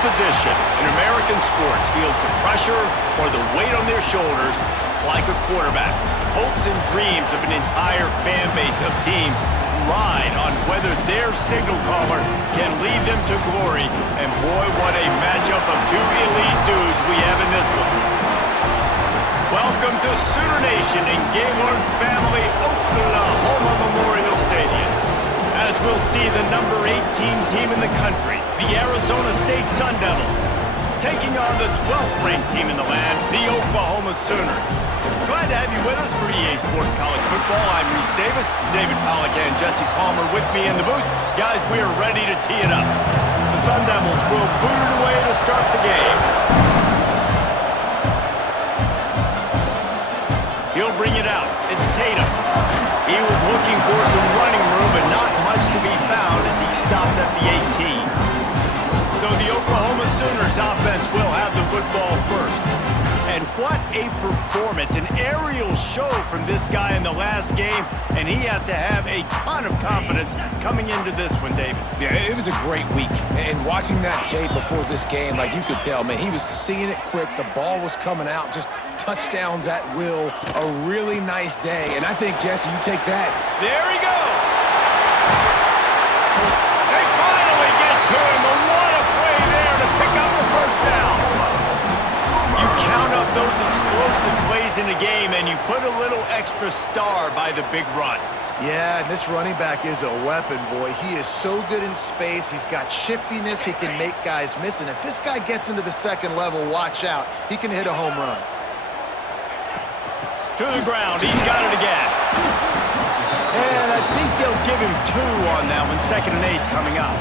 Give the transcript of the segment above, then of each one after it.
position in American sports feels the pressure or the weight on their shoulders like a quarterback. Hopes and dreams of an entire fan base of teams ride on whether their signal caller can lead them to glory. And boy, what a matchup of two elite dudes we have in this one. Welcome to Sooner Nation in Gaylord Family Oklahoma Memorial Stadium. As we'll see the number 18 team in the country, the Arizona State Sun Devils, taking on the 12th ranked team in the land, the Oklahoma Sooners. Glad to have you with us for EA Sports College Football. I'm Reese Davis, David Pollack and Jesse Palmer with me in the booth. Guys, we are ready to tee it up. The Sun Devils will boot it away to start the game. He'll bring it out. It's Tatum. He was looking for some running room, but not much to be found as he stopped at the 18. So the Oklahoma Sooners offense will have the football first. And what a performance, an aerial show from this guy in the last game, and he has to have a ton of confidence coming into this one, David. Yeah, it was a great week, and watching that tape before this game, like you could tell, man, he was seeing it quick, the ball was coming out, just touchdowns at will, a really nice day, and I think, Jesse, you take that. There he goes! They finally get to him, and what a play there to pick up the first down. You count up those explosive plays in a game, and you put a little extra star by the big runs. Yeah, and this running back is a weapon, boy. He is so good in space. He's got shiftiness. He can make guys miss. And if this guy gets into the second level, watch out. He can hit a home run. To the ground. He's got it again. And I think they'll give him 2 on that one. 2nd and 8 coming up.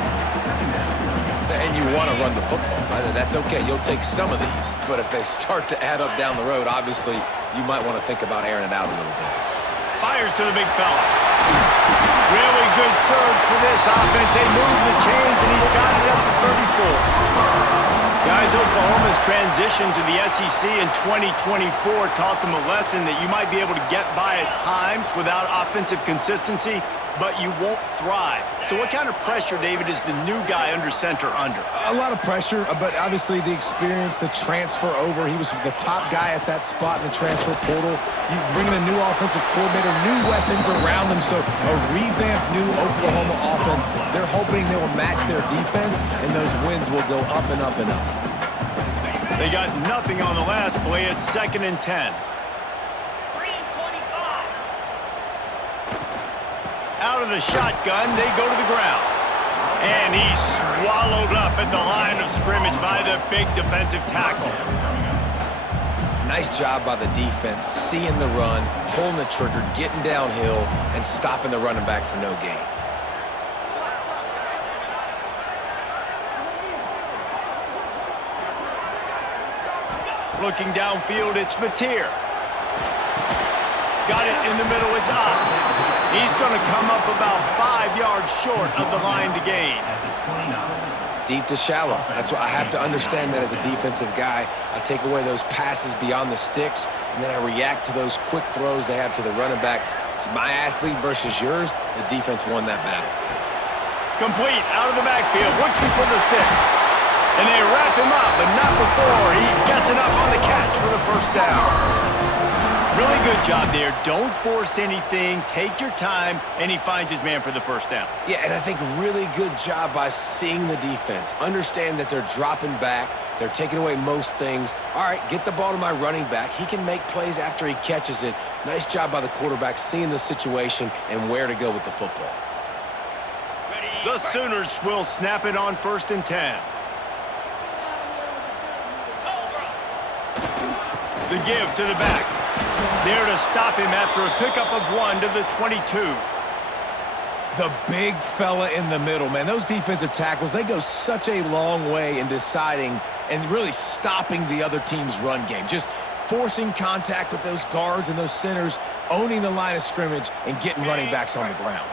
And you want to run the football, right? That's okay. You'll take some of these. But if they start to add up down the road, obviously, you might want to think about airing it out a little bit. Fires to the big fella. Really good surge for this offense. They move the chains, and he's got it up to 34. Guys, Oklahoma's transition to the SEC in 2024 taught them a lesson that you might be able to get by at times without offensive consistency, but you won't thrive. So what kind of pressure, David, is the new guy under center under? A lot of pressure, but obviously the experience, the transfer over. He was the top guy at that spot in the transfer portal. You bring in a new offensive coordinator, new weapons around him, so a revamped new Oklahoma offense. They're hoping they will match their defense, and those wins will go up and up and up. They got nothing on the last play. It's 2nd and 10. Out of the shotgun, they go to the ground. And he's swallowed up at the line of scrimmage by the big defensive tackle. Nice job by the defense, seeing the run, pulling the trigger, getting downhill, and stopping the running back for no gain. Looking downfield, it's Mateer. Got it in the middle, it's up. He's going to come up about 5 yards short of the line to gain. Deep to shallow. That's what I have to understand that as a defensive guy. I take away those passes beyond the sticks, and then I react to those quick throws they have to the running back. It's my athlete versus yours. The defense won that battle. Complete out of the backfield, looking for the sticks. And they wrap him up, but not before he gets enough on the catch for the first down. Really good job there. Don't force anything. Take your time, and he finds his man for the first down. Yeah, and I think really good job by seeing the defense. Understand that they're dropping back. They're taking away most things. All right, get the ball to my running back. He can make plays after he catches it. Nice job by the quarterback seeing the situation and where to go with the football. The Sooners will snap it on 1st and 10. The give to the back. There to stop him after a pickup of 1 to the 22. The big fella in the middle, man. Those defensive tackles, they go such a long way in deciding and really stopping the other team's run game. Just forcing contact with those guards and those centers, owning the line of scrimmage, and getting running backs on the ground.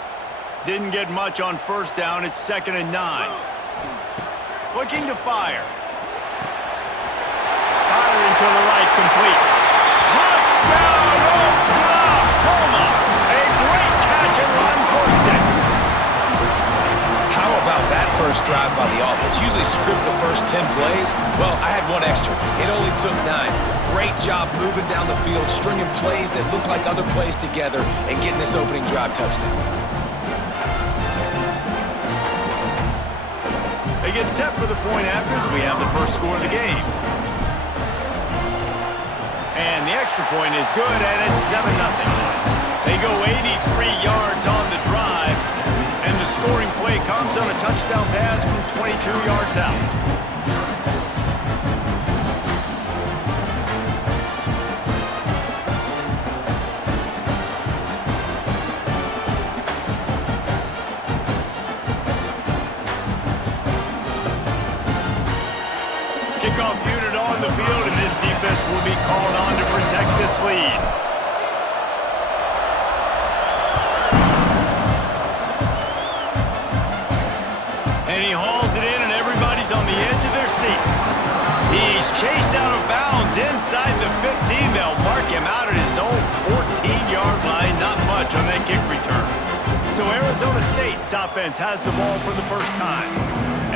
Didn't get much on 1st down. It's 2nd and 9. Looking to fire. Firing to the right, complete. Touchdown, Oklahoma! A great catch and run for 6. How about that first drive by the offense. Usually script the first 10 plays. Well, I had one extra. It only took 9. Great job moving down the field, stringing plays that look like other plays together, and getting this opening drive touchdown. They get set for the point after as we have the first score of the game. And the extra point is good, and it's 7-0. They go 83 yards on the drive, and the scoring play comes on a touchdown pass from 22 yards out. Kickoff unit on the field, and this defense will be called on to protect this lead. And he hauls it in, and everybody's on the edge of their seats. He's chased out of bounds inside the 15. They'll mark him out at his own 14-yard line. Not much on that kick return. So Arizona State's offense has the ball for the first time.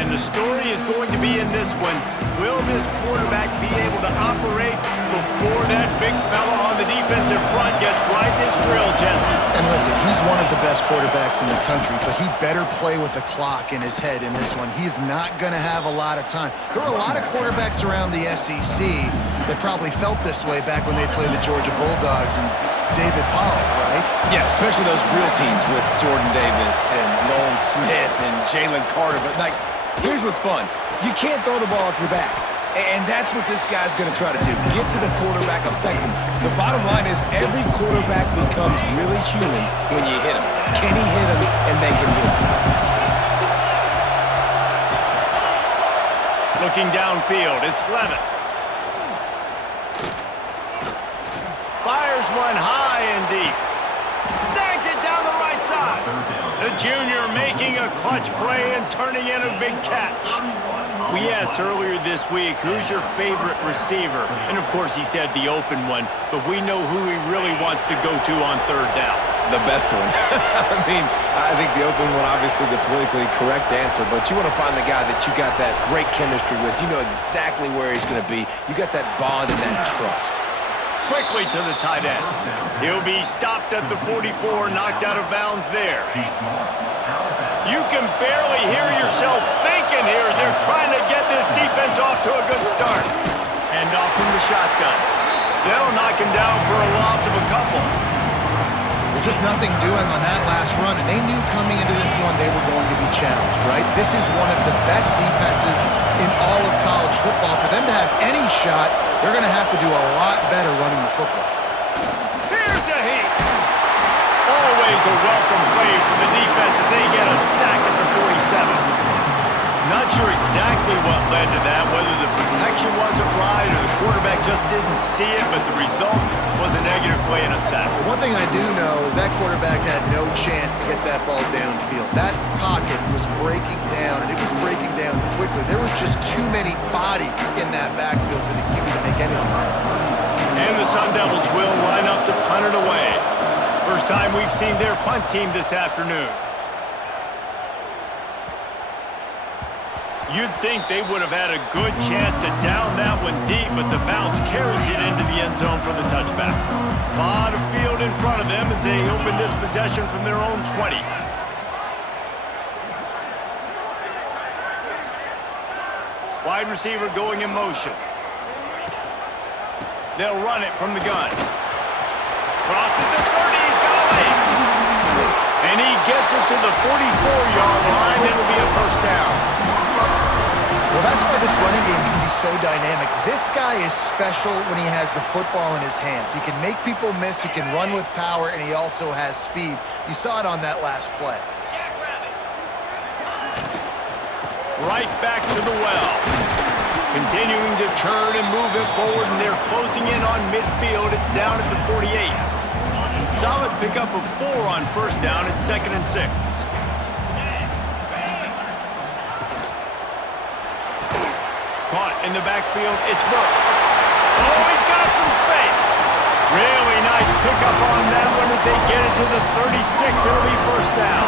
And the story is going to be in this one. Will this quarterback be able to operate before that big fella on the defensive front gets right in his grill, Jesse? And listen, he's one of the best quarterbacks in the country, but he better play with the clock in his head in this one. He's not going to have a lot of time. There were a lot of quarterbacks around the SEC that probably felt this way back when they played the Georgia Bulldogs and David Pollock, right? Yeah, especially those real teams with Jordan Davis and Nolan Smith and Jalen Carter. But, like, here's what's fun. You can't throw the ball off your back. And that's what this guy's going to try to do. Get to the quarterback, affect him. The bottom line is every quarterback becomes really human when you hit him. Can he hit him and make him hit him? Looking downfield, it's Levitt. Fires one high and deep. Snags it down the right side. The junior making a clutch play and turning in a big catch. We asked earlier this week, who's your favorite receiver? And of course he said the open one, but we know who he really wants to go to on third down. The best one. I mean, I think the open one, obviously the politically correct answer, but you want to find the guy that you got that great chemistry with. You know exactly where he's going to be. You got that bond and that trust. Quickly to the tight end. He'll be stopped at the 44, knocked out of bounds there. You can barely hear yourself thinking here as they're trying to get this defense off to a good start. And off from the shotgun. They'll knock him down for a loss of a couple. Well, just nothing doing on that last run, and they knew coming into this one they were going to be challenged, right? This is one of the best defenses in all of college football. For them to have any shot, they're going to have to do a lot better running the football. Here's a heat. Always a welcome play for the defense as they get a sack at the 47. Not sure exactly what led to that, whether the protection wasn't right or the quarterback just didn't see it, but the result was a negative play and a sack. One thing I do know is that quarterback had no chance to get that ball downfield. That pocket was breaking down, and it was breaking down quickly. There was just too many bodies in that backfield for the QB to make anything happen. And the Sun Devils will line up to punt it away. First time we've seen their punt team this afternoon. You'd think they would have had a good chance to down that one deep, but the bounce carries it into the end zone for the touchback. A lot of field in front of them as they open this possession from their own 20. Wide receiver going in motion. They'll run it from the gun. Crosses the 30, he's got a lane. And he gets it to the 44-yard line. It'll be a first down. Well, that's why this running game can be so dynamic. This guy is special when he has the football in his hands. He can make people miss, he can run with power, and he also has speed. You saw it on that last play. Right back to the well. Continuing to turn and move it forward, and they're closing in on midfield. It's down at the 48. Solid pickup of 4 on first down. It's 2nd and 6. Caught in the backfield, it's Burks. Oh, he's got some space. Really nice pickup on that one as they get it to the 36. It'll be first down.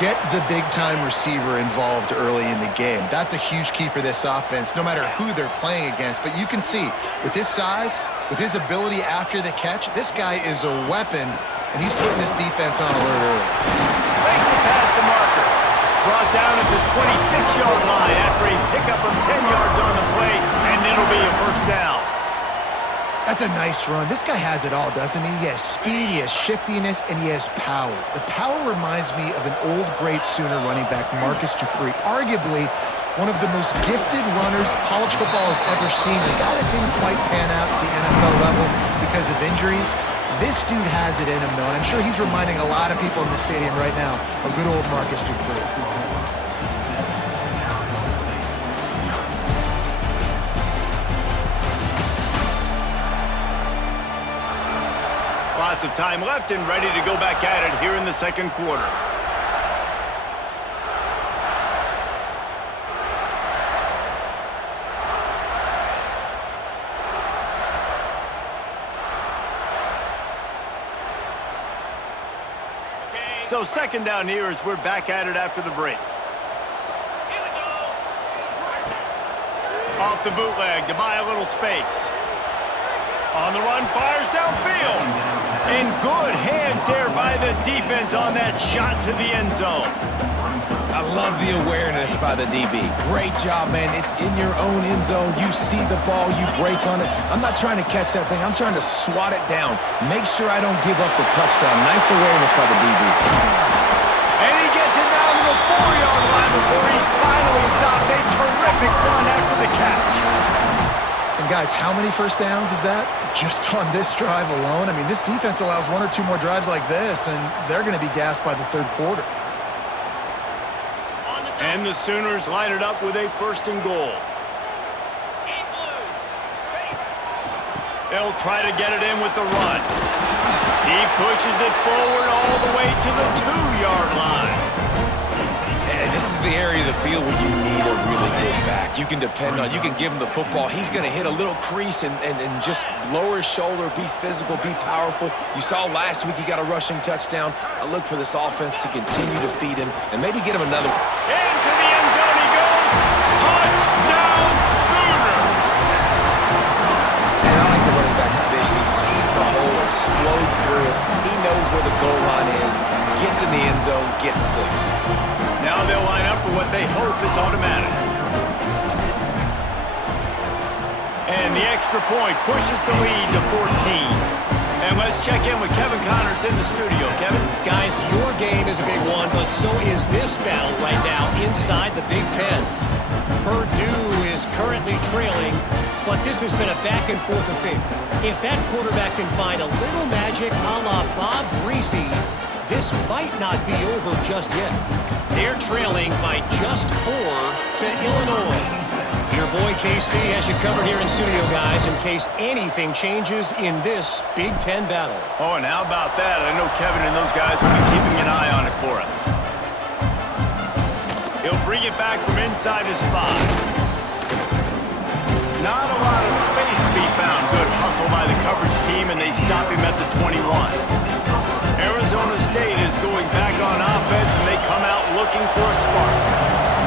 Get the big-time receiver involved early in the game. That's a huge key for this offense, no matter who they're playing against. But you can see, with his size, with his ability after the catch, this guy is a weapon, and he's putting this defense on alert early. Makes it past the marker. Brought down at the 26-yard line after a pickup of 10 yards on the play, and it'll be a first down. That's a nice run. This guy has it all, doesn't he? He has speed, he has shiftiness, and he has power. The power reminds me of an old, great Sooner running back, Marcus Dupree, arguably one of the most gifted runners college football has ever seen. A guy that didn't quite pan out at the NFL level because of injuries. This dude has it in him, though, and I'm sure he's reminding a lot of people in the stadium right now of good old Marcus Dupree. Lots of time left and ready to go back at it here in the second quarter. So second down here as we're back at it after the break. Off the bootleg to buy a little space. On the run, fires downfield. And good hands there by the defense on that shot to the end zone. I love the awareness by the DB. Great job, man. It's in your own end zone. You see the ball, you break on it. I'm not trying to catch that thing. I'm trying to swat it down. Make sure I don't give up the touchdown. Nice awareness by the DB. And he gets it down to the 4-yard line before he's finally stopped. A terrific run after the catch. And guys, how many first downs is that? Just on this drive alone? I mean, this defense allows one or two more drives like this, and they're going to be gassed by the third quarter. And the Sooners line it up with a first and goal. They'll try to get it in with the run. He pushes it forward all the way to the 2-yard line. And this is the area of the field where you need a really good back. You can depend on, you can give him the football. He's going to hit a little crease and just lower his shoulder, be physical, be powerful. You saw last week he got a rushing touchdown. I look for this offense to continue to feed him and maybe get him another. Into the end zone he goes. Touchdown Sooners! And I like the running back's vision. He sees the hole, explodes through it. He knows where the goal line is, gets in the end zone, gets 6. Now they'll line up for what they hope is automatic. And the extra point pushes the lead to 14. And let's check in with Kevin Connors in the studio. Kevin? Guys, your game is a big one, but so is this battle right now inside the Big Ten. Purdue is currently trailing, but this has been a back-and-forth affair. If that quarterback can find a little magic a la Bob Greasy, this might not be over just yet. They're trailing by just 4 to Illinois. Your boy KC has you covered here in studio, guys, in case anything changes in this Big Ten battle. Oh, and how about that? I know Kevin and those guys will be keeping an eye on it for us. He'll bring it back from inside his 5. Not a lot of space to be found. Good hustle by the coverage team, and they stop him at the 21. Arizona State is going back on offense, and they come out looking for a spark.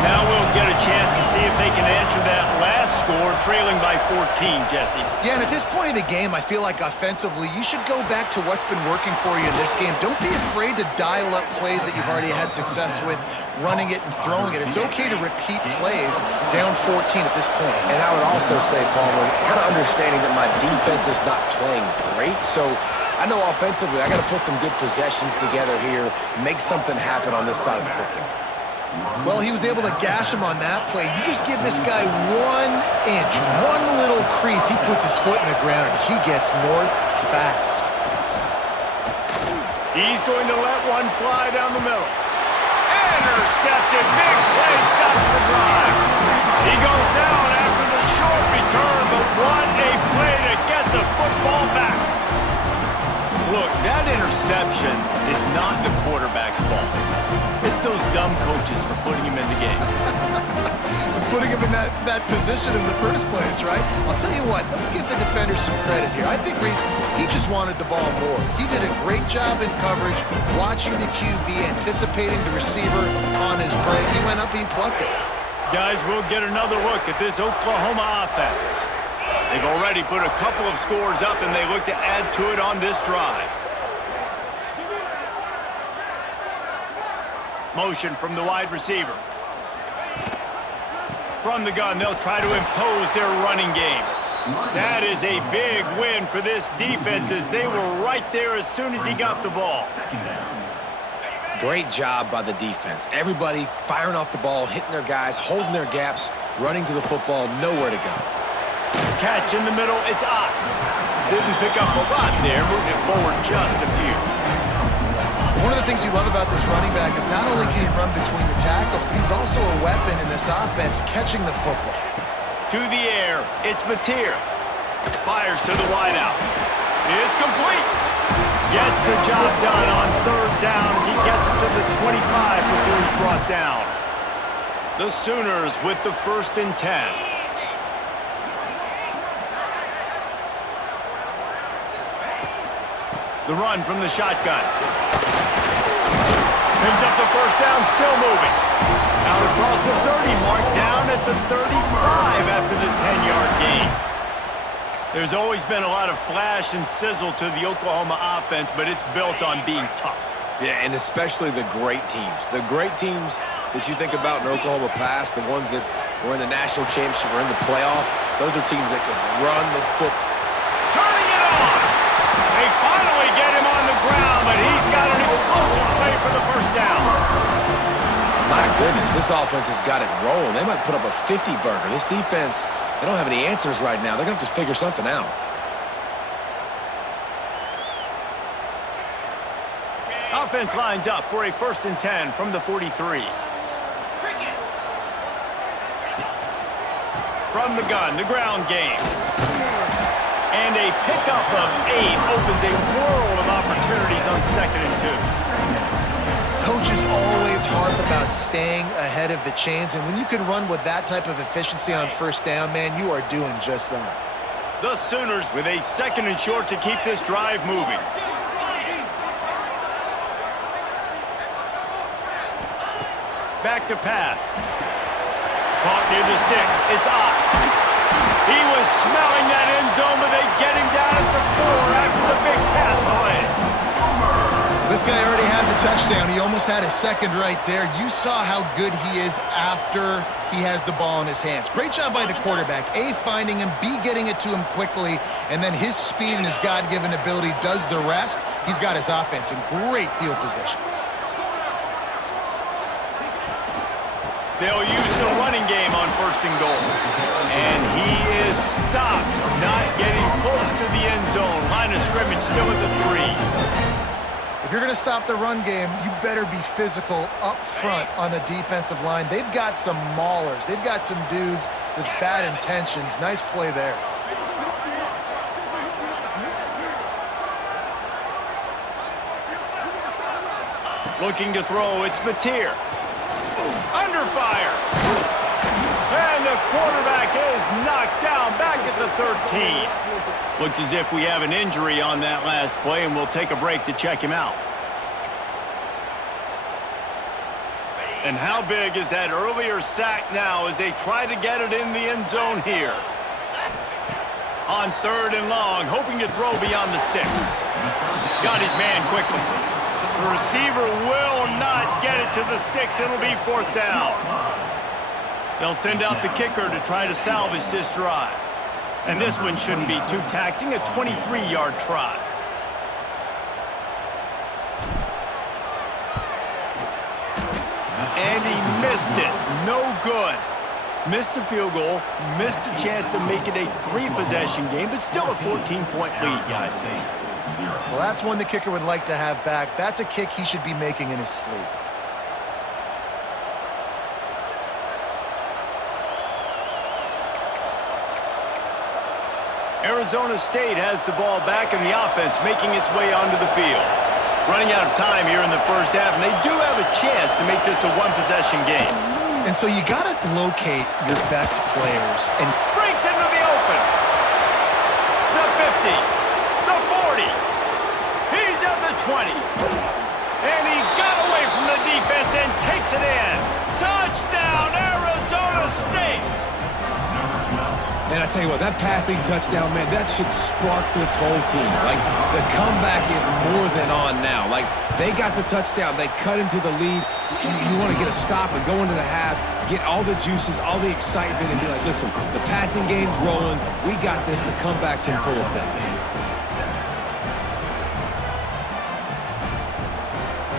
Now we'll get a chance to see if they can answer that last score, trailing by 14, Jesse. Yeah, and at this point in the game, I feel like offensively, you should go back to what's been working for you in this game. Don't be afraid to dial up plays that you've already had success with, running it and throwing it. It's okay to repeat plays down 14 at this point. And I would also say, Palmer, kind of understanding that my defense is not playing great, so I know offensively I got to put some good possessions together here, make something happen on this side of the football. Well, he was able to gash him on that play. You just give this guy 1 inch, one little crease, he puts his foot in the ground, and he gets north fast. He's going to let one fly down the middle. Intercepted. Big play stops the drive. He goes down after the short return, but what a play to get the football back. Look, that interception is not the quarterback's fault. It's those dumb coaches for putting him in the game. putting him in that position in the first place, right? I'll tell you what, let's give the defender some credit here. I think Reese, he just wanted the ball more. He did a great job in coverage, watching the QB, anticipating the receiver on his break. He went up, he plucked it. Guys, we'll get another look at this Oklahoma offense. They've already put a couple of scores up, and they look to add to it on this drive. Motion from the wide receiver. From the gun, they'll try to impose their running game. That is a big win for this defense, as they were right there as soon as he got the ball. Great job by the defense. Everybody firing off the ball, hitting their guys, holding their gaps, running to the football, nowhere to go. Catch in the middle, it's Ott. Didn't pick up a lot there, moving it forward just a few. One of the things you love about this running back is not only can he run between the tackles, but he's also a weapon in this offense, catching the football. To the air, it's Mateer. Fires to the wideout. It's complete. Gets the job done on third down as he gets it to the 25 before he's brought down. The Sooners with the 1st and 10. The run from the shotgun. Pins up the first down, still moving. Out across the 30 mark, down at the 35 after the 10-yard gain. There's always been a lot of flash and sizzle to the Oklahoma offense, but it's built on being tough. Yeah, and especially the great teams. The great teams that you think about in Oklahoma past, the ones that were in the national championship or in the playoff, those are teams that can run the football. Turning it on! They finally get him on the ground, but he's got an explosive play for the first down. My goodness, this offense has got it rolling. They might put up a 50-burger. This defense, they don't have any answers right now. They're going to have to figure something out. Offense lines up for a 1st and 10 from the 43. From the gun, the ground game. And a pickup of 8 opens a world of opportunities on 2nd and 2. Coaches always harp about staying ahead of the chains, and when you can run with that type of efficiency on 1st down, man, you are doing just that. The Sooners with a 2nd and short to keep this drive moving. Back to pass. Caught near the sticks. It's Ott. He was smelling that end zone, but they get him down at the 4 after the big pass play. This guy already has a touchdown. He almost had a second right there. You saw how good he is after he has the ball in his hands. Great job by the quarterback. A, finding him, B, getting it to him quickly, and then his speed and his God-given ability does the rest. He's got his offense in great field position. They'll use the running game on 1st and goal. And he is stopped, not getting close to the end zone. Line of scrimmage still at the 3. If you're going to stop the run game, you better be physical up front on the defensive line. They've got some maulers. They've got some dudes with bad intentions. Nice play there. Looking to throw, it's Mateer. Under fire. And the quarterback is knocked down back at the 13. Looks as if we have an injury on that last play, and we'll take a break to check him out. And how big is that earlier sack now as they try to get it in the end zone here? On 3rd and long, hoping to throw beyond the sticks. Got his man quickly. The receiver will not get it to the sticks. It'll be 4th down. They'll send out the kicker to try to salvage this drive. And this one shouldn't be too taxing, a 23-yard try. And he missed it. No good. Missed the field goal, missed the chance to make it a 3-possession game, but still a 14-point lead, guys. Well, that's one the kicker would like to have back. That's a kick he should be making in his sleep. Arizona State has the ball back and the offense making its way onto the field. Running out of time here in the first half, and they do have a chance to make this a 1-possession game. And so you got to locate your best players. And breaks into the open. The 50. The 40. He's at the 20. And he got away from the defense and takes it in. Touchdown, Arizona State. And I tell you what, that passing touchdown, man, that should spark this whole team. Like, the comeback is more than on now. Like, they got the touchdown. They cut into the lead. You want to get a stop and go into the half, get all the juices, all the excitement, and be like, listen, the passing game's rolling. We got this. The comeback's in full effect.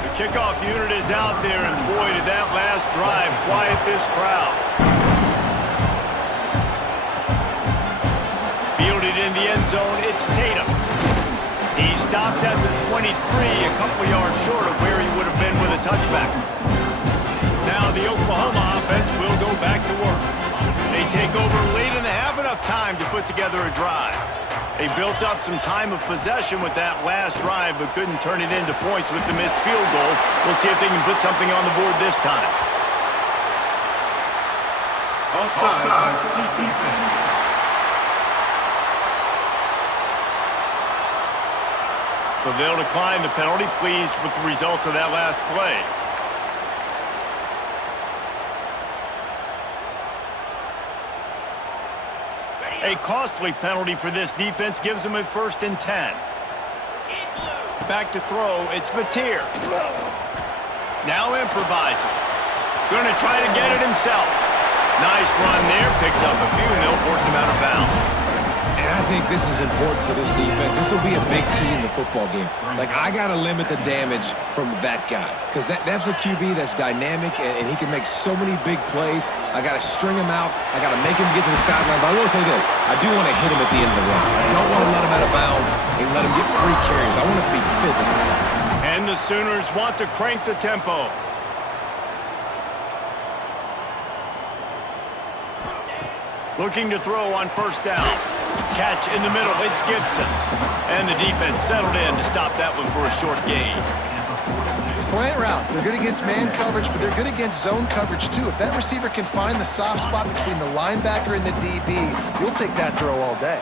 The kickoff unit is out there, and boy, did that last drive quiet this crowd. Fielded in the end zone, it's Tatum. He stopped at the 23, a couple of yards short of where he would have been with a touchback. Now the Oklahoma offense will go back to work. They take over late and have enough time to put together a drive. They built up some time of possession with that last drive, but couldn't turn it into points with the missed field goal. We'll see if they can put something on the board this time. Offside, defense. So they'll decline the penalty, pleased with the results of that last play. A costly penalty for this defense gives them a 1st and 10. Back to throw, it's Mateer. Now improvising. Going to try to get it himself. Nice run there, picks up a few, and they'll force him out of bounds. And I think this is important for this defense. This will be a big key in the football game. Like, I got to limit the damage from that guy because that's a QB that's dynamic, and he can make so many big plays. I got to string him out. I got to make him get to the sideline. But I will say this. I do want to hit him at the end of the runs. I don't want to let him out of bounds and let him get free carries. I want it to be physical. And the Sooners want to crank the tempo. Looking to throw on 1st down. Catch in the middle, it's Gibson. And the defense settled in to stop that one for a short gain. Slant routes, they're good against man coverage, but they're good against zone coverage too. If that receiver can find the soft spot between the linebacker and the DB, you'll take that throw all day.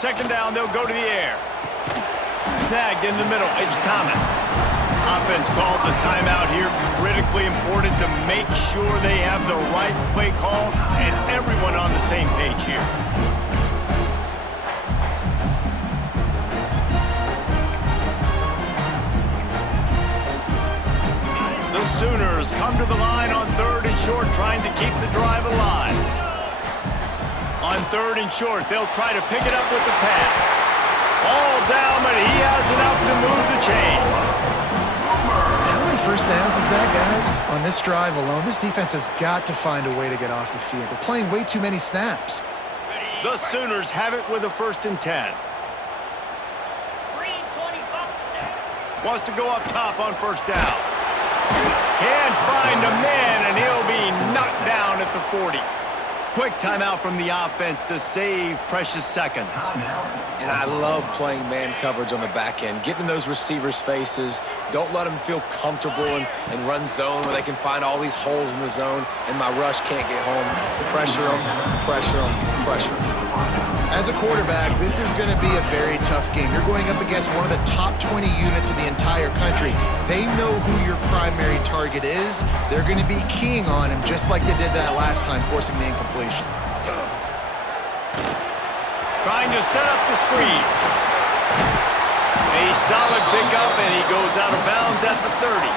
2nd down, they'll go to the air. Snagged in the middle, it's Thomas. Offense calls a timeout here. Critically important to make sure they have the right play call and everyone on the same page here. The Sooners come to the line on 3rd and short, trying to keep the drive alive. On 3rd and short, they'll try to pick it up with the pass. All down, but he has enough to move the chains. How many 1st downs is that, guys? On this drive alone, this defense has got to find a way to get off the field. They're playing way too many snaps. The Sooners have it with a 1st and 10. Wants to go up top on 1st down. Can't find a man, and he'll be knocked down at the 40. Quick timeout from the offense to save precious seconds. And I love playing man coverage on the back end, getting in those receivers' faces. Don't let them feel comfortable and run zone where they can find all these holes in the zone, and my rush can't get home. Pressure them, pressure them, pressure them. As a quarterback, this is going to be a very tough game. You're going up against one of the top 20 units in the entire country. They know who your primary target is. They're going to be keying on him just like they did that last time, forcing the incompletion. Trying to set up the screen. A solid pickup, and he goes out of bounds at the 30.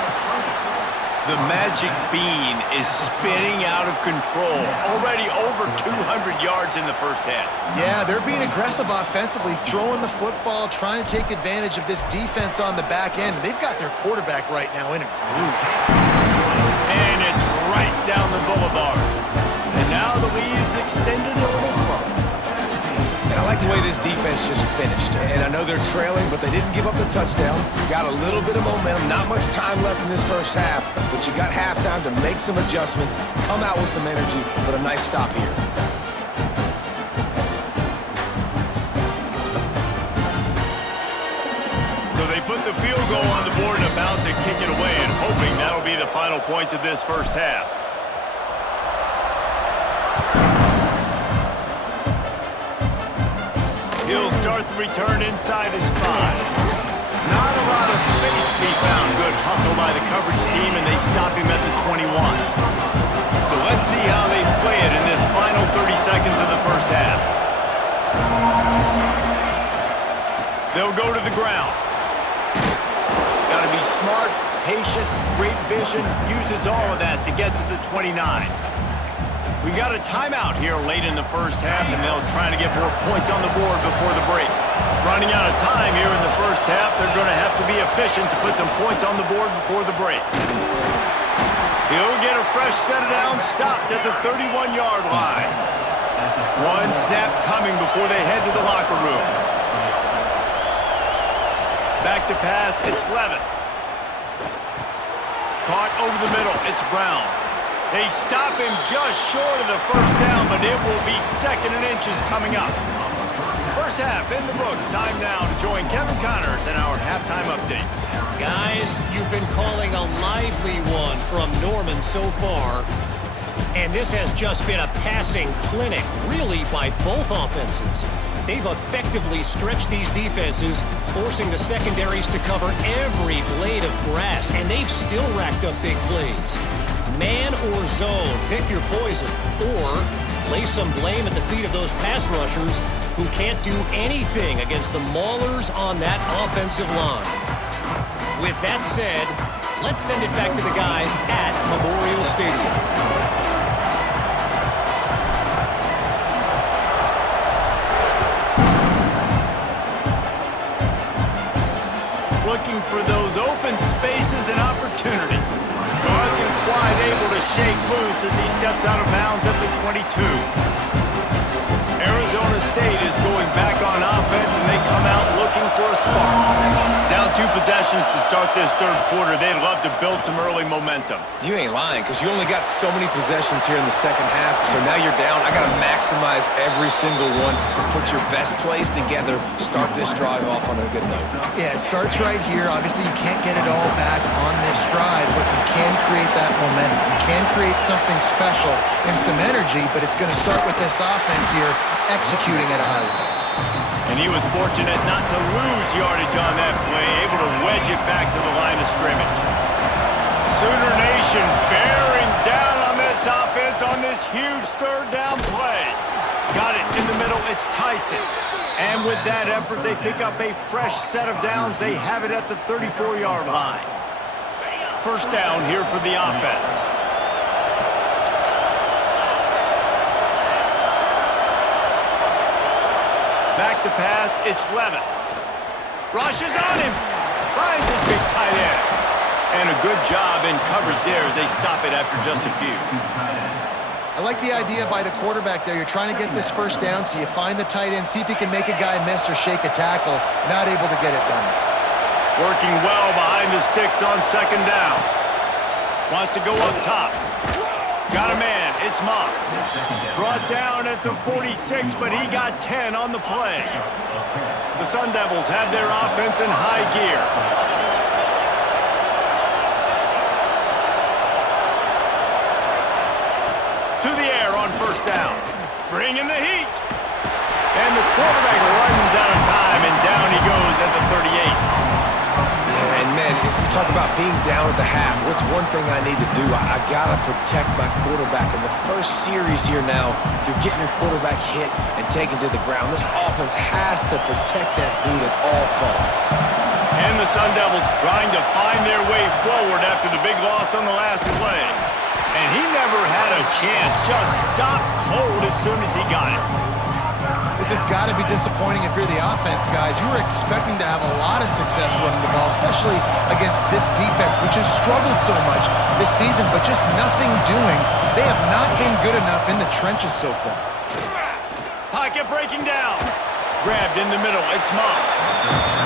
The magic bean is spinning out of control. Already over 200 yards in the 1st half. Yeah, they're being aggressive offensively, throwing the football, trying to take advantage of this defense on the back end. They've got their quarterback right now in a groove. And it's right down the boulevard. And now the lead is extended a little further. And I like the way this defense just finished. And I know they're trailing, but they didn't give up the touchdown. Got a little bit of momentum. Not much time left in this 1st half, but you got halftime to make some adjustments, come out with some energy, but a nice stop here. So they put the field goal on the board and about to kick it away, and hoping that'll be the final points of this 1st half. He'll start the return inside his 5. Not a lot of space to be found. Good hustle by the coverage team, and they stop him at the 21. So let's see how they play it in this final 30 seconds of the first half. They'll go to the ground. Got to be smart, patient, great vision, uses all of that to get to the 29. We got a timeout here late in the first half, and they'll try to get more points on the board before the break. Running out of time here in the first half, they're going to have to be efficient to put some points on the board before the break. He'll get a fresh set of downs stopped at the 31-yard line. One snap coming before they head to the locker room. Back to pass, it's Levitt. Caught over the middle, it's Brown. They stop him just short of the first down, but it will be 2nd and inches coming up. First half in the books. Time now to join Kevin Connors in our halftime update. Guys, you've been calling a lively one from Norman so far. And this has just been a passing clinic, really, by both offenses. They've effectively stretched these defenses, forcing the secondaries to cover every blade of grass, and they've still racked up big plays. Man or zone, pick your poison, or lay some blame at the feet of those pass rushers who can't do anything against the maulers on that offensive line. With that said, let's send it back to the guys at Memorial Stadium. Looking for those open spaces and opportunity. Wasn't quite able to shake loose as he steps out of bounds at the 22. Arizona State is going back on offense, and they come out looking for a spark. Down 2 possessions to start this third quarter. They'd love to build some early momentum. You ain't lying, because you only got so many possessions here in the second half, so now you're down. I got to maximize every single one. Put your best plays together. Start this drive off on a good note. Yeah, it starts right here. Obviously, you can't get it all back on this drive, but you can create that momentum. You can create something special and some energy, but it's going to start with this offense here executing at a high level. And he was fortunate not to lose yardage on that play, able to wedge it back to the line of scrimmage. Sooner Nation bearing down on this offense on this huge third down play. Got it in the middle, it's Tyson. And with that effort, they pick up a fresh set of downs. They have it at the 34-yard line. First down here for the offense. Back to pass, it's Levitt. Rushes on him. Finds his big tight end. And a good job in coverage there as they stop it after just a few. I like the idea by the quarterback there. You're trying to get this first down, so you find the tight end, see if you can make a guy miss or shake a tackle. Not able to get it done. Working well behind the sticks on second down. Wants to go up top. Got a man, it's Moss. Brought down at the 46, but he got 10 on the play. The Sun Devils have their offense in high gear. To the air on first down. Bringing the heat. And the quarterback runs out of time, and down he goes at the 38. Yeah, and man, you talk about being down at the half. What's one thing I need to do? I got to protect my quarterback. In the first series here now, you're getting your quarterback hit and taken to the ground. This offense has to protect that dude at all costs. And the Sun Devils trying to find their way forward after the big loss on the last play. And he never had a chance. Just stopped cold as soon as he got it. This has got to be disappointing if you're the offense, guys. You were expecting to have a lot of success running the ball, especially against this defense, which has struggled so much this season, but just nothing doing. They have not been good enough in the trenches so far. Pocket breaking down. Grabbed in the middle. It's Moss.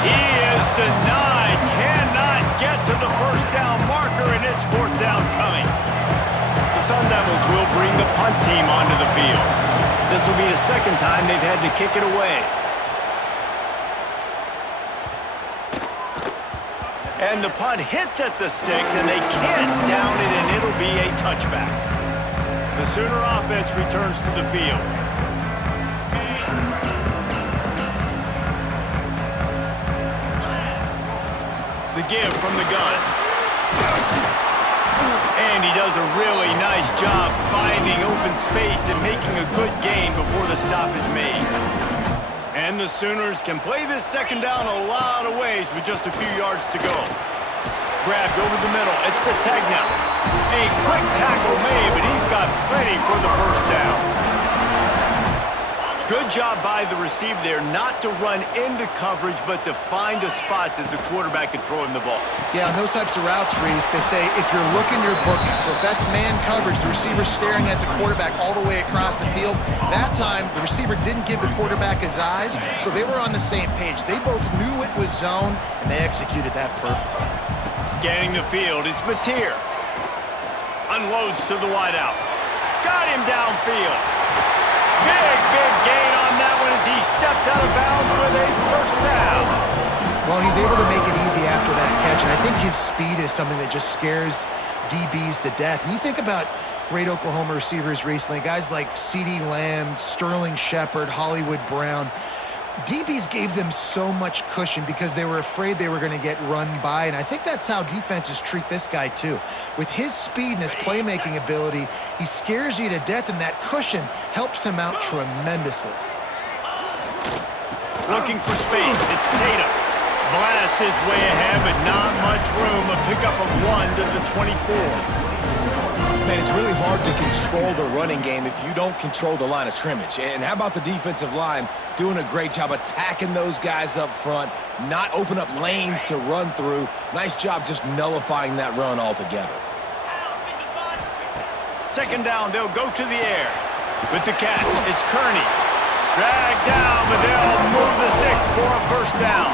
He is denied. Cannot get to the first down marker, and it's fourth down coming. The Sun Devils will bring the punt team onto the field. This will be the second time they've had to kick it away. And the punt hits at the 6, and they can't down it, and it'll be a touchback. The Sooner offense returns to the field. give from the gun. And he does a really nice job finding open space and making a good gain before the stop is made. And the Sooners can play this second down a lot of ways with just a few yards to go. Grabbed over the middle. It's Sategna. A quick tackle made, but he's got plenty for the first down. Good job by the receiver there not to run into coverage, but to find a spot that the quarterback can throw him the ball. Yeah, on those types of routes, Reese, they say if you're looking, you're booking. So if that's man coverage, the receiver's staring at the quarterback all the way across the field. That time, the receiver didn't give the quarterback his eyes, so they were on the same page. They both knew it was zone, and they executed that perfectly. Scanning the field, it's Mateer. Unloads to the wideout. Got him downfield. Big gain on that one as he steps out of bounds with a first down. Well, he's able to make it easy after that catch, and I think his speed is something that just scares DBs to death. And you think about great Oklahoma receivers recently, guys like CeeDee Lamb, Sterling Shepard, Hollywood Brown. DBs gave them so much cushion because they were afraid they were going to get run by, and I think that's how defenses treat this guy too. With his speed and his playmaking ability, he scares you to death, and that cushion helps him out tremendously. Looking for space, it's Tatum. Blast his way ahead, but not much room. A pickup of 1 to the 24. Man, it's really hard to control the running game if you don't control the line of scrimmage. And how about the defensive line doing a great job attacking those guys up front, not open up lanes to run through. Nice job just nullifying that run altogether. Second down, they'll go to the air. With the catch, it's Kearney. Dragged down, but they'll move the sticks for a first down.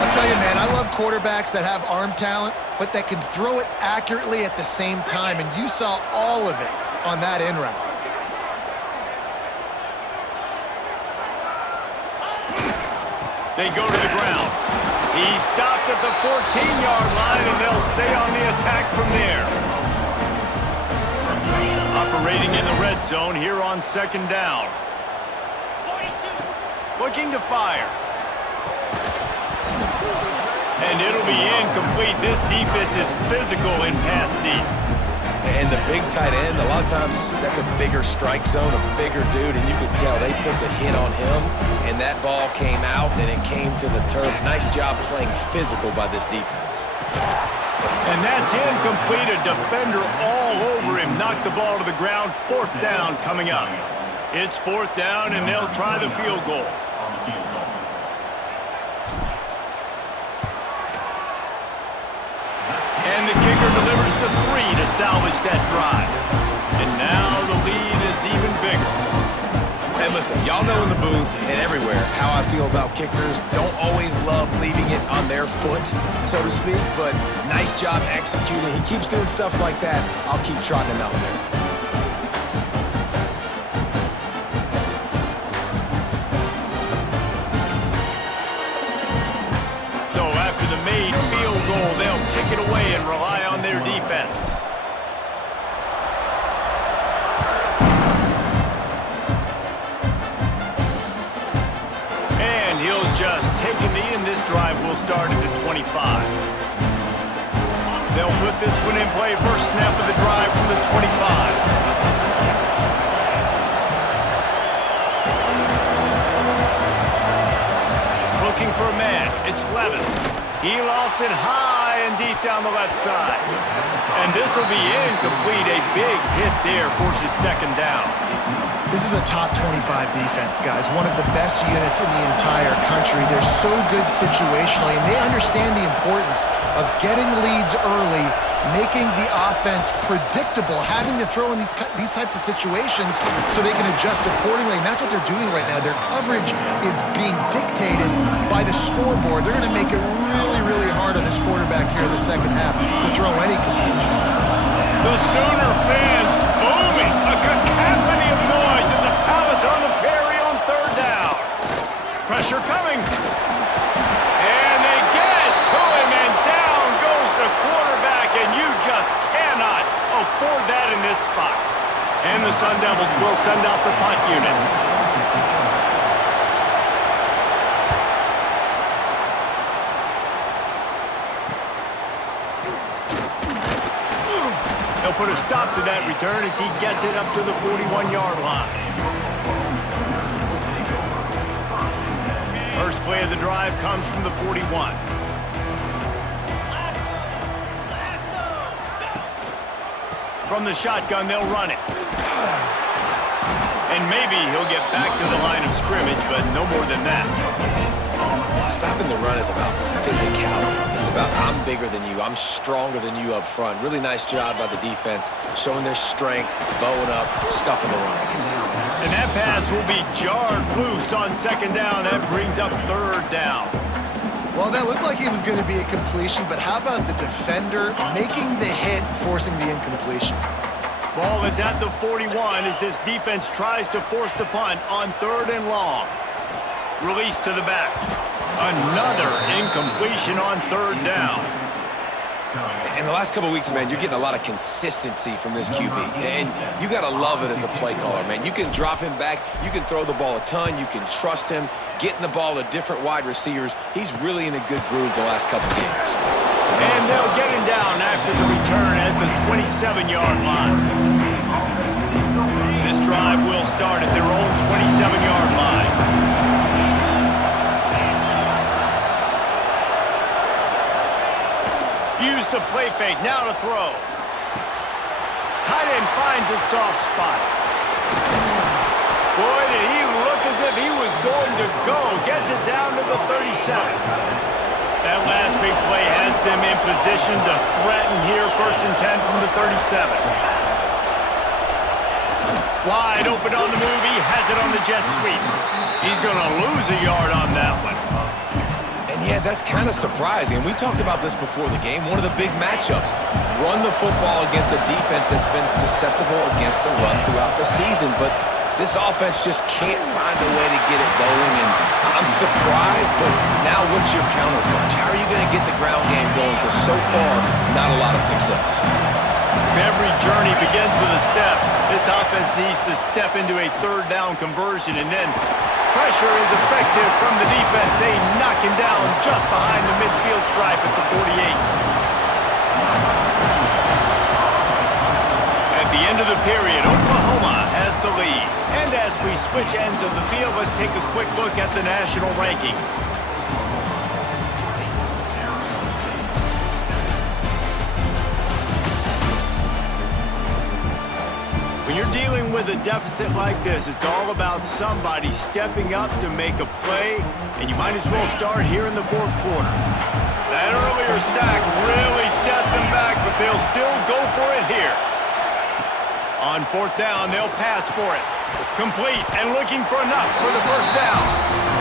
I'll tell you, man, I love quarterbacks that have arm talent, but that can throw it accurately at the same time, and you saw all of it on that in route. They go to the ground. He stopped at the 14-yard line, and they'll stay on the attack from there. Operating in the red zone here on second down. Looking to fire. And it'll be incomplete. This defense is physical in pass deep. And the big tight end, a lot of times that's a bigger strike zone, a bigger dude, and you could tell they put the hit on him, and that ball came out, and it came to the turf. Nice job playing physical by this defense. And that's incomplete. A defender all over him. Knocked the ball to the ground. Fourth down coming up. It's fourth down, and they'll try the field goal. And the kicker delivers the 3 to salvage that drive. And now the lead is even bigger. Hey, listen, y'all know in the booth and everywhere how I feel about kickers. Don't always love leaving it on their foot, so to speak, but nice job executing. He keeps doing stuff like that. I'll keep trotting him out there. So after the made field goal, they'll kick it away and rely on their defense. And he'll just take a knee, and this drive will start at the 25. They'll put this one in play. First snap of the drive from the 25. Looking for a man. It's Levin. He lofts it high and deep down the left side. And this will be incomplete. A big hit there forces second down. This is a top 25 defense, guys. One of the best units in the entire country. They're so good situationally, and they understand the importance of getting leads early, making the offense predictable, having to throw in these types of situations so they can adjust accordingly, and that's what they're doing right now. Their coverage is being dictated by the scoreboard. They're going to make it really, really hard on this quarterback here in the second half to throw any completions. The Sooner fans booming, a cacophony of noise in the Palace on the Prairie on third down. Pressure coming. And they get to him, and down goes the quarterback, and you just cannot afford that in this spot. And the Sun Devils will send out the punt unit. stop to that return as he gets it up to the 41-yard line. First play of the drive comes from the 41. From the shotgun, they'll run it. And maybe he'll get back to the line of scrimmage, but no more than that. Stopping the run is about physicality. It's about I'm bigger than you, I'm stronger than you up front. Really nice job by the defense, showing their strength, bowing up, stuffing the run. And that pass will be jarred loose on second down. That brings up third down. Well, that looked like it was going to be a completion, but how about the defender making the hit, forcing the incompletion? Ball is at the 41 as this defense tries to force the punt on third and long. Release to the back. Another incompletion on third down. In the last couple of weeks, man, you're getting a lot of consistency from this QB. And you got to love it as a play caller, man. You can drop him back. You can throw the ball a ton. You can trust him. Getting the ball to different wide receivers. He's really in a good groove the last couple of games. And they'll get him down after the return at the 27-yard line. This drive will start at their own 27-yard line. Use the play fake, now to throw. Tight end finds a soft spot. Boy, did he look as if he was going to go. Gets it down to the 37. That last big play has them in position to threaten here, 1st and 10 from the 37. Wide open on the move, he has it on the jet sweep. He's going to lose a yard on that one. Yeah, that's kind of surprising. And we talked about this before the game. One of the big matchups. Run the football against a defense that's been susceptible against the run throughout the season. But this offense just can't find a way to get it going. And I'm surprised, but now what's your counterpunch? How are you going to get the ground game going? Because so far, not a lot of success. If every journey begins with a step, this offense needs to step into a third down conversion, and then pressure is effective from the defense. They knock him down just behind the midfield stripe at the 48. At the end of the period, Oklahoma has the lead. And as we switch ends of the field, let's take a quick look at the national rankings. When you're dealing with a deficit like this, it's all about somebody stepping up to make a play, and you might as well start here in the fourth quarter. That earlier sack really set them back, but they'll still go for it here. On fourth down, they'll pass for it. Complete and looking for enough for the first down.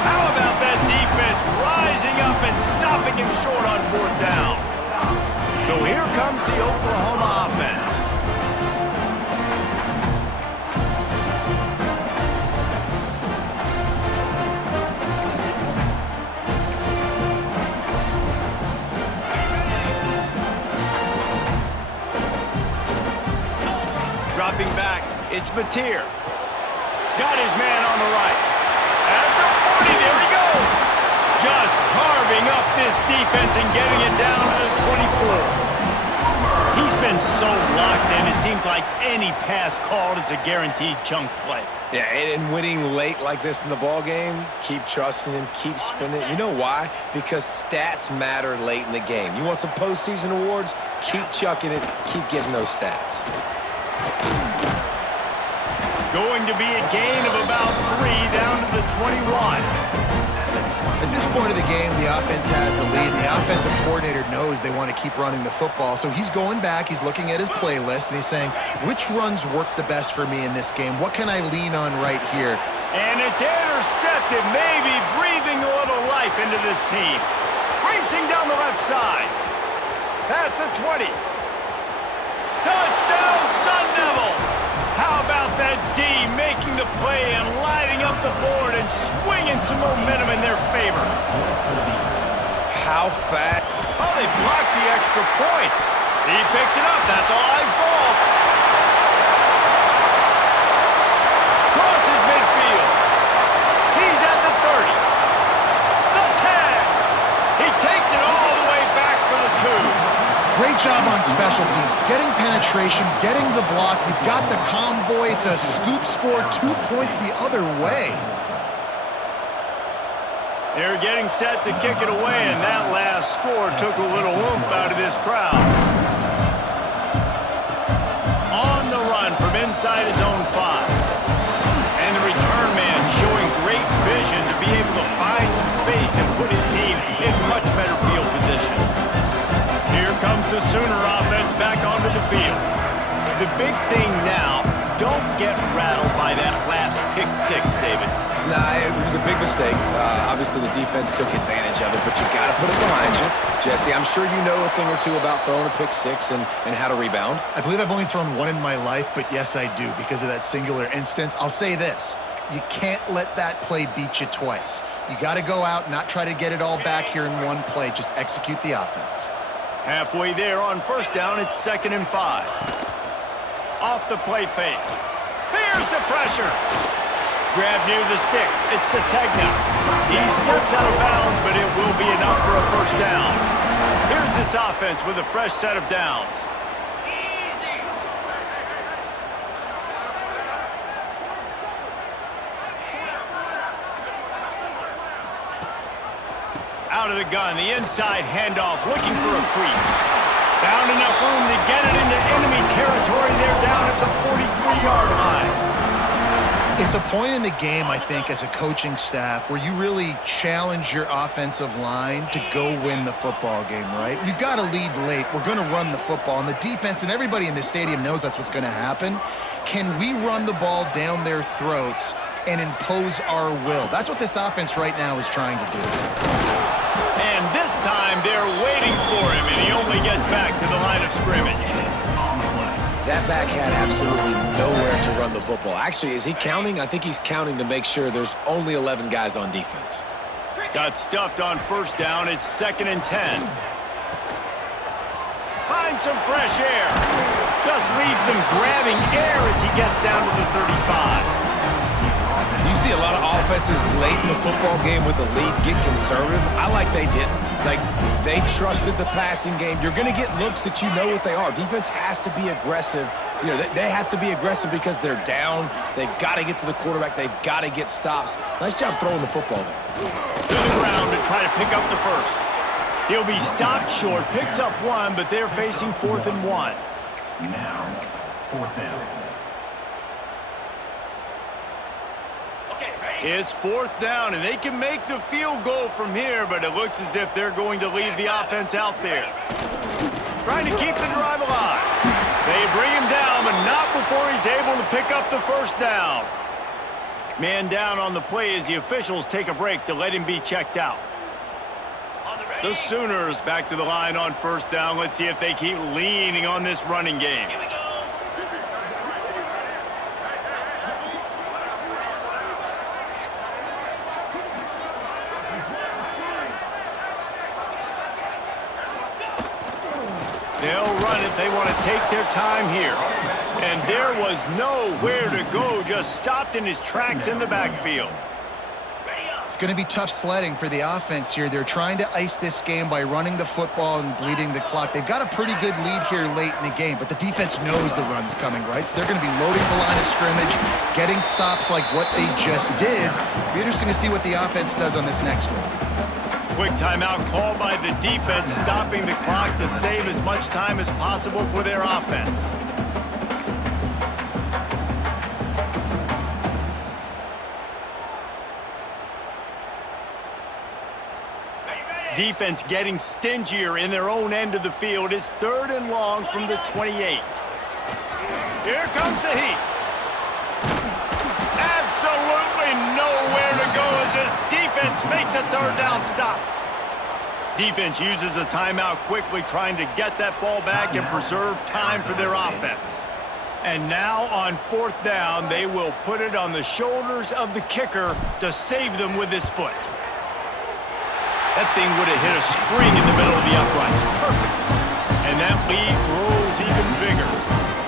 How about that defense rising up and stopping him short on fourth down? So here comes the Oklahoma offense. Dropping back, it's Mateer. Got his man on the right. At the 40, there he goes. Just carving up this defense and getting it down to the 24. He's been so locked in, it seems like any pass called is a guaranteed chunk play. Yeah, and winning late like this in the ball game, keep trusting him, keep spinning. You know why? Because stats matter late in the game. You want some postseason awards? Keep chucking it, keep getting those stats. Going to be a gain of about 3 down to the 21. At this point of the game, the offense has the lead, and the offensive coordinator knows they want to keep running the football. So he's going back, he's looking at his playlist, and he's saying, which runs work the best for me in this game? What can I lean on right here? And it's intercepted, maybe breathing a little life into this team. Racing down the left side. Past the 20. Touchdown, Sun Devils! How about that D making the play and lighting up the board and swinging some momentum in their favor? How fast? Oh, they blocked the extra point. He picks it up. That's a live ball. Crosses midfield. He's at the 30. The 10. He takes it all the way back for the 2. Great job on special teams, getting penetration, getting the block. You've got the convoy. It's a scoop score, 2 points the other way. They're getting set to kick it away, and that last score took a little oomph out of this crowd. On the run from inside his own 5. And the return man showing great vision to be able to find some space and put his team in much better field position. Here comes the Sooner offense back onto the field. The big thing now, don't get rattled by that last pick 6, David. Nah, it was a big mistake. Obviously, the defense took advantage of it, but you got to put it behind you. Jesse, I'm sure you know a thing or two about throwing a pick 6 and how to rebound. I believe I've only thrown one in my life, but yes, I do because of that singular instance. I'll say this. You can't let that play beat you twice. You got to go out and not try to get it all back here in one play. Just execute the offense. Halfway there on first down, it's 2nd and 5. Off the play fake. Here's the pressure. Grab near the sticks. It's Sategna. He steps out of bounds, but it will be enough for a first down. Here's this offense with a fresh set of downs. Out of the gun, the inside handoff, looking for a crease. Found enough room to get it into enemy territory. They're down at the 43-yard line. It's a point in the game, I think, as a coaching staff where you really challenge your offensive line to go win the football game, right? We've got to lead late. We're going to run the football. And the defense and everybody in the stadium knows that's what's going to happen. Can we run the ball down their throats and impose our will? That's what this offense right now is trying to do. And this time they're waiting for him, and he only gets back to the line of scrimmage. That back had absolutely nowhere to run the football. Actually, is he counting? I think he's counting to make sure there's only 11 guys on defense. Got stuffed on first down. It's 2nd and 10. Find some fresh air. Just leaves him grabbing air as he gets down to the 35. You see a lot of offenses late in the football game with the lead get conservative. I like they didn't. Like, they trusted the passing game. You're going to get looks that you know what they are. Defense has to be aggressive. You know, they have to be aggressive because they're down. They've got to get to the quarterback. They've got to get stops. Nice job throwing the football there. To the ground to try to pick up the first. He'll be stopped short. Picks up 1, but they're facing 4th and 1. Now, 4th down. It's 4th down, and they can make the field goal from here, but it looks as if they're going to leave the offense out there. Trying to keep the drive alive. They bring him down, but not before he's able to pick up the first down. Man down on the play as the officials take a break to let him be checked out. The Sooners back to the line on first down. Let's see if they keep leaning on this running game. They'll run it. They want to take their time here. And there was nowhere to go, just stopped in his tracks in the backfield. It's going to be tough sledding for the offense here. They're trying to ice this game by running the football and bleeding the clock. They've got a pretty good lead here late in the game, but the defense knows the run's coming, right? So they're going to be loading the line of scrimmage, getting stops like what they just did. It'll be interesting to see what the offense does on this next one. Quick timeout called by the defense, stopping the clock to save as much time as possible for their offense. Defense getting stingier in their own end of the field. It's 3rd and long from the 28. Here comes the heat. Absolutely nowhere to go as this defense makes a 3rd down stop. Defense uses a timeout quickly, trying to get that ball back and preserve time for their offense. And now on 4th down, they will put it on the shoulders of the kicker to save them with his foot. That thing would have hit a string in the middle of the uprights. Perfect. And that lead grows even bigger.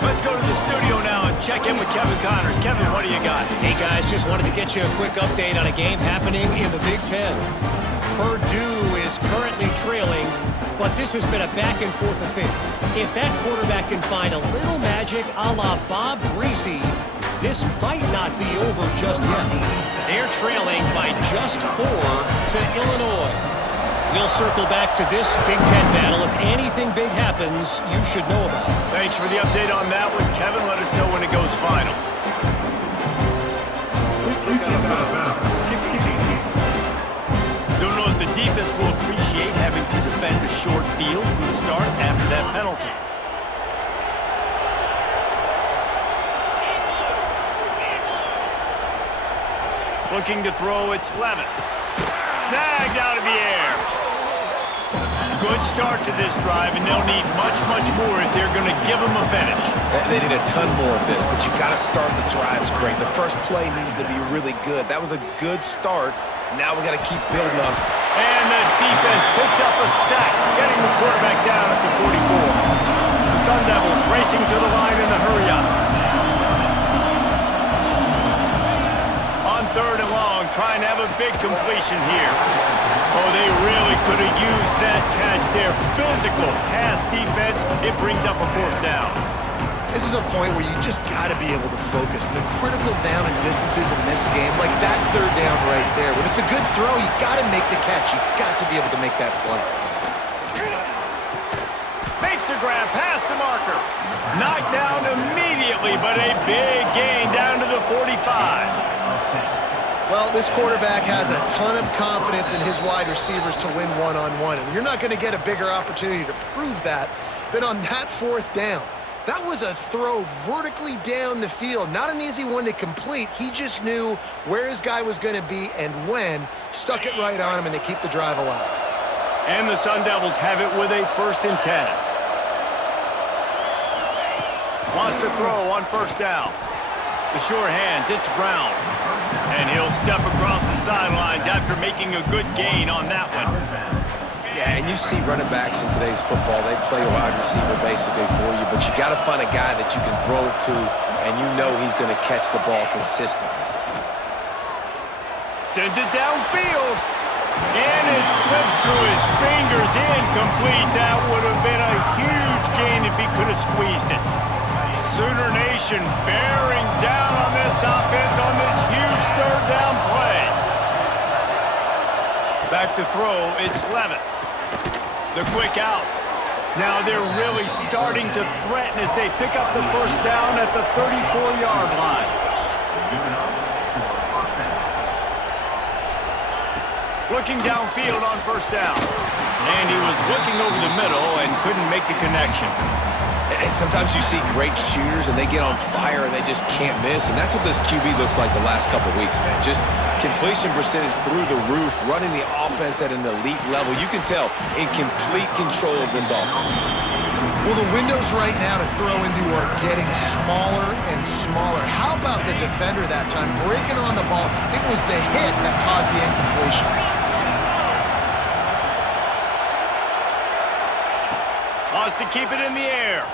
Let's go to the studio now and check in with Kevin Connors. Kevin, what do you got? Hey, guys, just wanted to get you a quick update on a game happening in the Big Ten. Purdue is currently trailing, but this has been a back-and-forth affair. If that quarterback can find a little magic a la Bob Greasy, this might not be over just yet. They're trailing by just 4 to Illinois. We'll circle back to this Big Ten battle. If anything big happens, you should know about it. Thanks for the update on that one, Kevin. Let us know when it goes final. Don't know if the defense will appreciate having to defend a short field from the start after that penalty. Looking to throw, it's Levitt. Snagged out of the air. Good start to this drive, and they'll need much, much more if they're going to give them a finish. They need a ton more of this, but you got to start the drives great. The first play needs to be really good. That was a good start. Now we got to keep building on. And the defense picks up a sack, getting the quarterback down at the 44. The Sun Devils racing to the line in a hurry-up. On 3rd and long, trying to have a big completion here. Oh, they really could have used that catch there. Physical pass defense. It brings up a 4th down. This is a point where you just got to be able to focus. And the critical down and distances in this game, like that 3rd down right there, when it's a good throw, you got to make the catch. You got to be able to make that play. Makes a grab, past the marker. Knocked down immediately, but a big gain down to the 45. Well, this quarterback has a ton of confidence in his wide receivers to win one-on-one, and you're not going to get a bigger opportunity to prove that than on that 4th down. That was a throw vertically down the field. Not an easy one to complete. He just knew where his guy was going to be and when. Stuck it right on him, and they keep the drive alive. And the Sun Devils have it with a 1st and 10. Wants to throw on 1st down. The sure hands, it's Brown. And he'll step across the sidelines after making a good gain on that one. Yeah, and you see running backs in today's football, they play a wide receiver basically for you, but you got to find a guy that you can throw it to, and you know he's going to catch the ball consistently. Sends it downfield, and it slips through his fingers, incomplete. That would have been a huge gain if he could have squeezed it. Sooner Nation bearing down on this offense on this huge 3rd down play. Back to throw, it's Levitt. The quick out. Now they're really starting to threaten as they pick up the 1st down at the 34-yard line. Looking downfield on 1st down. And he was looking over the middle and couldn't make the connection. And sometimes you see great shooters and they get on fire and they just can't miss. And that's what this QB looks like the last couple weeks, man. Just completion percentage through the roof, running the offense at an elite level. You can tell in complete control of this offense. Well, the windows right now to throw into are getting smaller and smaller. How about the defender that time breaking on the ball? It was the hit that caused the incompletion. Wants to keep it in the air.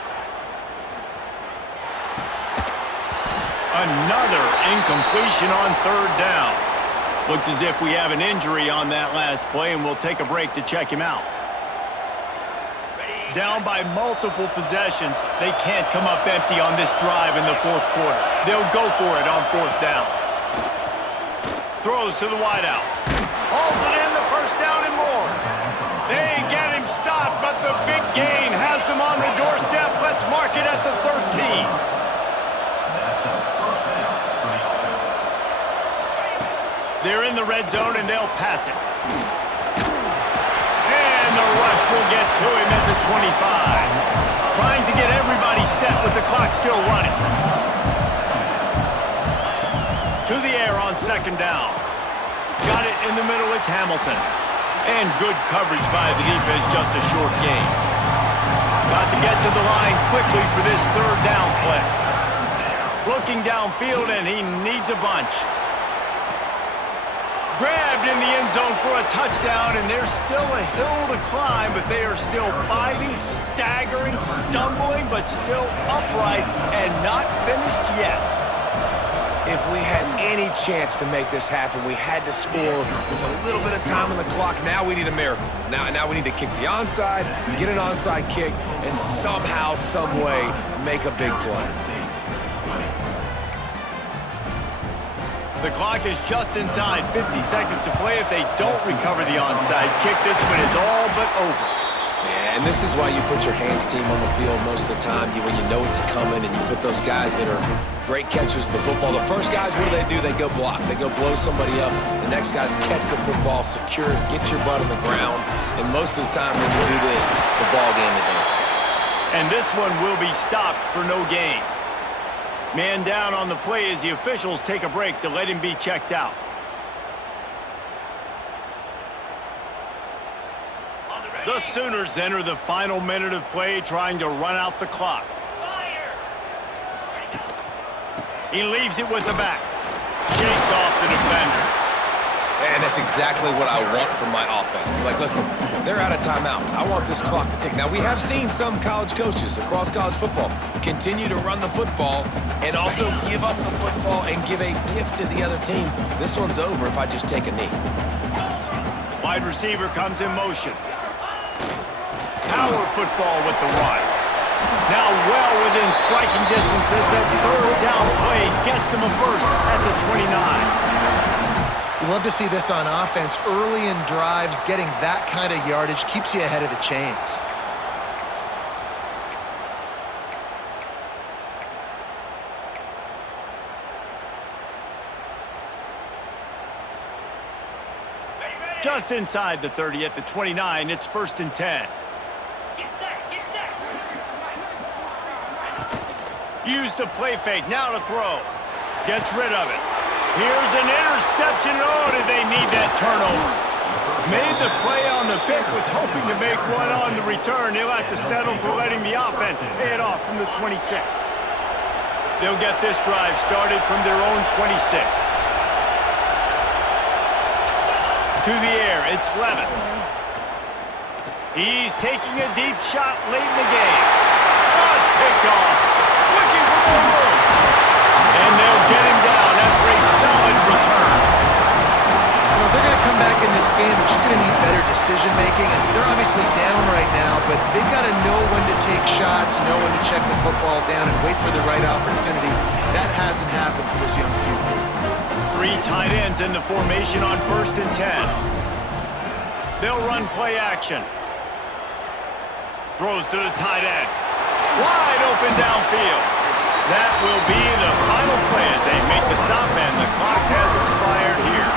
Another incompletion on 3rd down. Looks as if we have an injury on that last play, and we'll take a break to check him out. Down by multiple possessions, they can't come up empty on this drive in the 4th quarter. They'll go for it on 4th down. Throws to the wideout. Hauls it in, the 1st down and more. They get him stopped, but the big gain has them on the doorstep. Let's mark it at the 13. They're in the red zone, and they'll pass it. And the rush will get to him at the 25. Trying to get everybody set with the clock still running. To the air on 2nd down. Got it in the middle, it's Hamilton. And good coverage by the defense, just a short gain. Got to get to the line quickly for this 3rd down play. Looking downfield, and he needs a bunch. Grabbed in the end zone for a touchdown, and there's still a hill to climb, but they are still fighting, staggering, stumbling, but still upright and not finished yet. If we had any chance to make this happen, we had to score with a little bit of time on the clock. Now we need a miracle. Now we need to kick the onside, get an onside kick, and somehow, some way, make a big play. The clock is just inside 50 seconds to play. If they don't recover the onside kick, this one is all but over. Yeah, and this is why you put your hands team on the field most of the time when you know it's coming, and you put those guys that are great catchers of the football. The first guys, what do? They go block. They go blow somebody up. The next guys catch the football, secure it, get your butt on the ground. And most of the time when you do this, the ball game is over. And this one will be stopped for no gain. Man down on the play as the officials take a break to let him be checked out. The Sooners enter the final minute of play trying to run out the clock. He leaves it with the back. Shakes off the defender. And that's exactly what I want from my offense. Like, listen, they're out of timeouts. I want this clock to tick. Now, we have seen some college coaches across college football continue to run the football and also give up the football and give a gift to the other team. This one's over if I just take a knee. Wide receiver comes in motion. Power football with the run. Now well within striking distance as that third down play gets him a first at the 29. You love to see this on offense. Early in drives, getting that kind of yardage keeps you ahead of the chains. Just inside the 30 at the 29, it's 1st and 10. Use the play fake, now to throw. Gets rid of it. Here's an interception. Oh, did they need that turnover? Made the play on the pick, was hoping to make one on the return. He'll have to settle for letting the offense pay it off from the 26. They'll get this drive started from their own 26. To the air, it's Levis. He's taking a deep shot late in the game. Oh, it's picked off. Looking for more room. And they'll get him down after a solid return. Well, they're going to come back in this game. They're just going to need better decision-making. And they're obviously down right now, but they've got to know when to take shots, know when to check the football down, and wait for the right opportunity. That hasn't happened for this young QB. 3 tight ends in the formation on 1st and 10. They'll run play action. Throws to the tight end. Wide open downfield. That will be the final play as they make the stop, and the clock has expired here.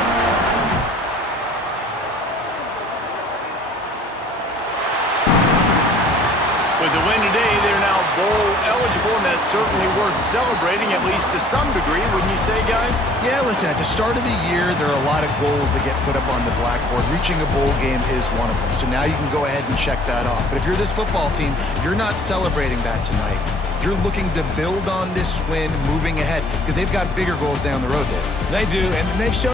With the win today, they're now bowl eligible, and that's certainly worth celebrating, at least to some degree, wouldn't you say, guys? Yeah, listen, at the start of the year, there are a lot of goals that get put up on the blackboard. Reaching a bowl game is one of them. So now you can go ahead and check that off. But if you're this football team, you're not celebrating that tonight. You're looking to build on this win moving ahead because they've got bigger goals down the road, Dave. They do, and they've shown